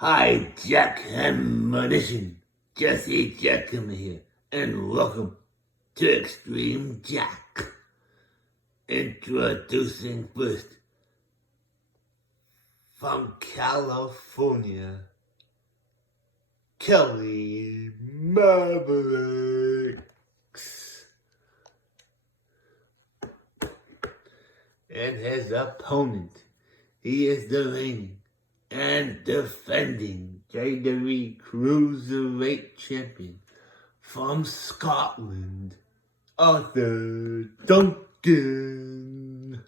Hi, Jackhammer Edition. Jesse Jackhammer here, and welcome to Extreme Jack. Introducing first, from California, Kelly Mavericks. And his opponent, he is the reigning and defending JWE Cruiserweight Champion from Scotland, Arthur Duncan.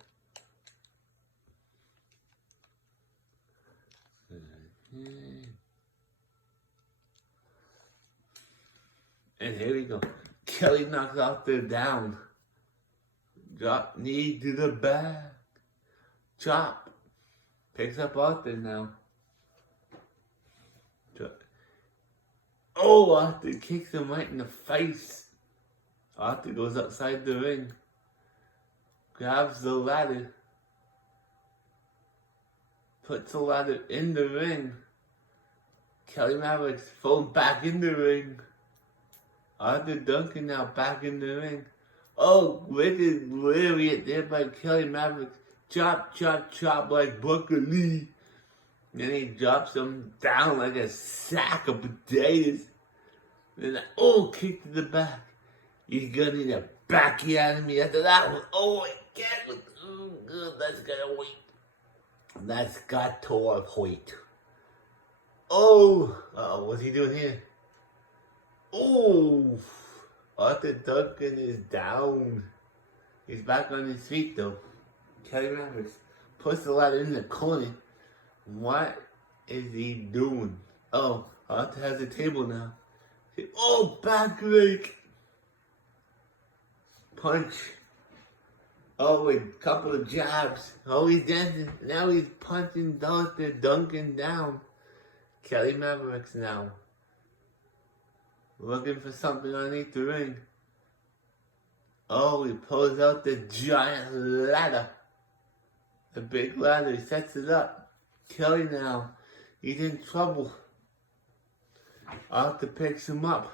And here we go. Kelly knocks Arthur down. Drop knee to the back. Chop. Picks up Arthur now. Oh, Arthur kicks him right in the face. Arthur goes outside the ring. Grabs the ladder. Puts the ladder in the ring. Kelly Mavericks thrown back in the ring. Arthur Duncan now back in the ring. Oh, wicked lariat there by Kelly Mavericks. Chop, chop, chop like Booker Lee. Then he drops him down like a sack of potatoes. Then, kick to the back. He's gonna need a backy out of me after that one. Oh, I can't. That's gotta wait. That's got to wait. What's he doing here? Oh, Arthur Duncan is down. He's back on his feet though. Kelly Mavericks puts the ladder in the corner. What is he doing? Oh, Arthur has a table now. Oh, back rake. Punch. Oh, a couple of jabs. Oh, he's dancing. Now he's punching Arthur Duncan down. Kelly Mavericks now. Looking for something underneath the ring. Oh, he pulls out the giant ladder. The big ladder, he sets it up. Kelly now, he's in trouble. Arthur picks him up.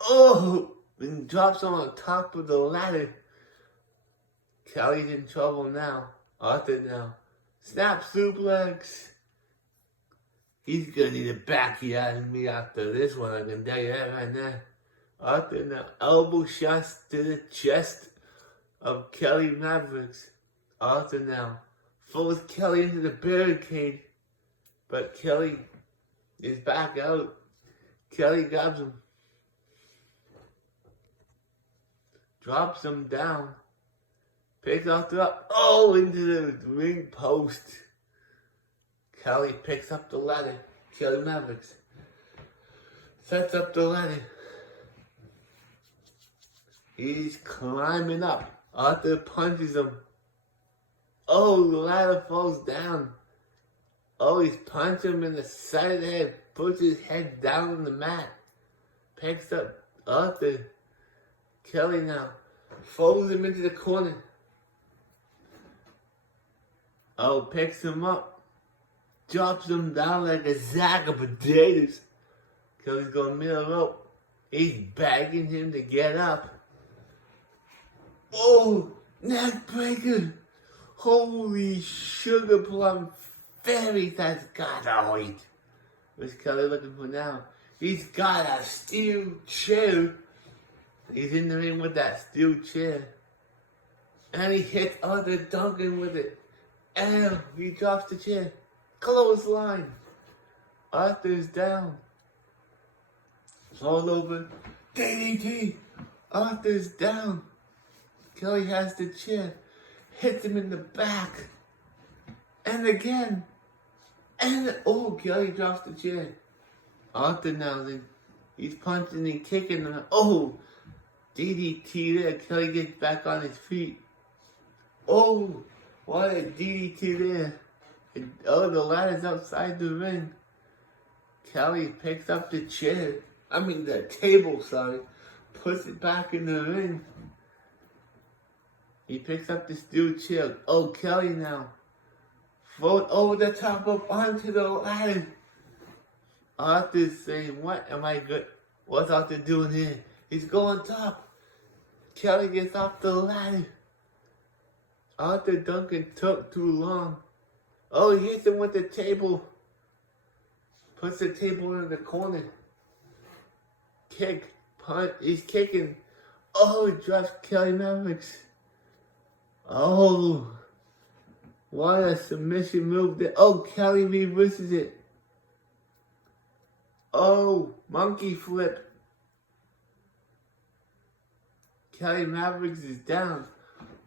Oh, and drops him on top of the ladder. Kelly's in trouble now. Arthur now. Snap suplex. He's gonna need a backy out of me after this one, I can tell you that right now. Arthur now, elbow shots to the chest of Kelly Mavericks. Arthur now throws Kelly into the barricade, but Kelly is back out. Kelly grabs him, drops him down, picks Arthur up, into the ring post. Kelly picks up the ladder. Kelly Mavericks sets up the ladder. He's climbing up. Arthur punches him. Oh, the ladder falls down. Oh, he's punching him in the side of the head. Puts his head down on the mat. Picks up Arthur. Kelly now folds him into the corner. Oh, picks him up. Drops him down like a sack of potatoes. Kelly's going middle rope. He's begging him to get up. Oh, neck breaker. Holy sugar plum fairy, that's gotta wait. What's Kelly looking for now? He's got a steel chair. He's in the ring with that steel chair. And he hits Arthur Duncan with it. And he drops the chair. Clothesline. Arthur's down. All over. DDT. Arthur's down. Kelly has the chair. Hits him in the back. And again. And Kelly drops the chair. Arthur now, he's punching and kicking him. DDT there. Kelly gets back on his feet. Oh, what a DDT there. The ladder's outside the ring. Kelly picks up the table, puts it back in the ring. He picks up the steel chair. Kelly now. Float over the top up onto the ladder. Arthur's saying, what's Arthur doing here? He's going top. Kelly gets off the ladder. Arthur Duncan took too long. Oh, he hits him with the table. Puts the table in the corner. Kick, punch, he's kicking. Oh, he drops Kelly Mavericks. Oh, what a submission move there. Oh, Kelly reverses it. Oh, monkey flip. Kelly Mavericks is down.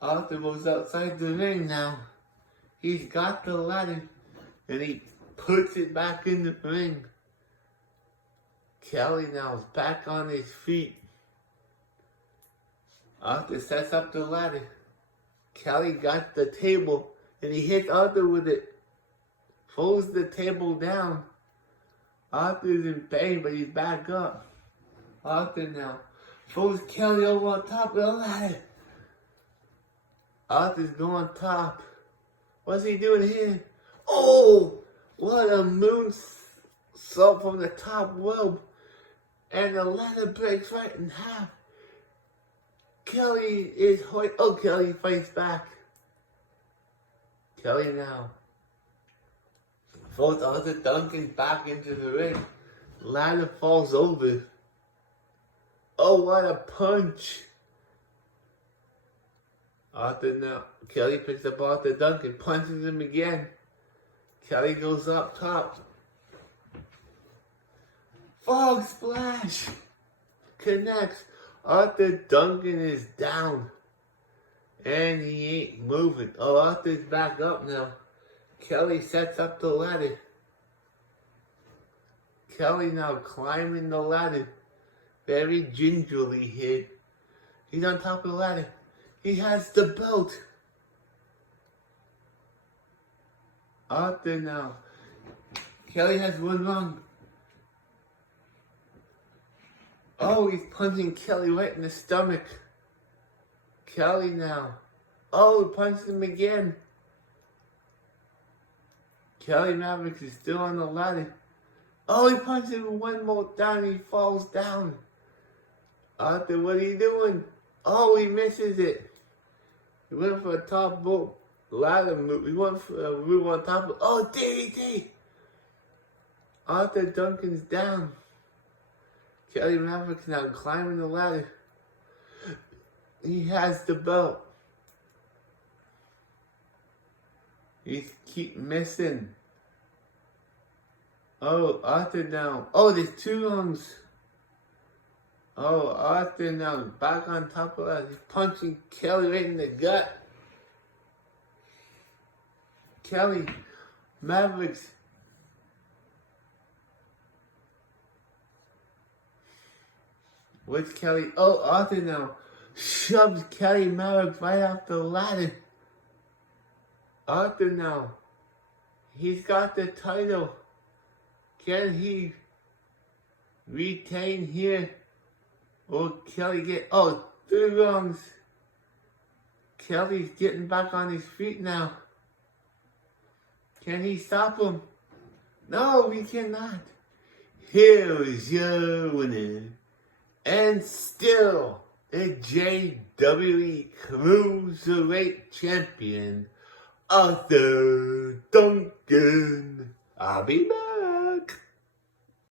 Arthur goes outside the ring now. He's got the ladder and he puts it back in the ring. Kelly now is back on his feet. Arthur sets up the ladder. Kelly got the table and he hits Arthur with it. Pulls the table down. Arthur's in pain, but he's back up. Arthur now pulls Kelly over on top of the ladder. Arthur's going top. What's he doing here? Oh, what a moonsault from the top rope. And the ladder breaks right in half. Kelly is oh, Kelly fights back. Kelly now throws Arthur Duncan back into the ring. Ladder falls over. Oh, what a punch. Arthur now, Kelly picks up Arthur Duncan, punches him again. Kelly goes up top. Frog splash. Connects. Arthur Duncan is down. And he ain't moving. Oh, Arthur's back up now. Kelly sets up the ladder. Kelly now climbing the ladder. Very gingerly here. He's on top of the ladder. He has the belt. Arthur now. Kelly has one wrong. Oh, he's punching Kelly right in the stomach. Kelly now. Oh, he punches him again. Kelly Mavericks is still on the ladder. Oh, he punches him one more time. He falls down. Arthur, what are you doing? Oh, he misses it. He went for a top rope ladder move. He went for a move on top of. Oh, DDT. Arthur Duncan's down. Kelly Mavericks now climbing the ladder. He has the belt. He keep missing. Oh, Arthur now. Oh, there's two lungs. Oh, Arthur now back on top of that. He's punching Kelly right in the gut. Kelly Mavericks. What's Kelly? Oh, Arthur now shoves Kelly Mavericks right off the ladder. Arthur now. He's got the title. Can he retain here? Or Kelly get, oh, 3 rounds. Kelly's getting back on his feet now. Can he stop him? No, we cannot. Here is your winner. And still, the JWE Cruiserweight Champion, Arthur Duncan. I'll be back.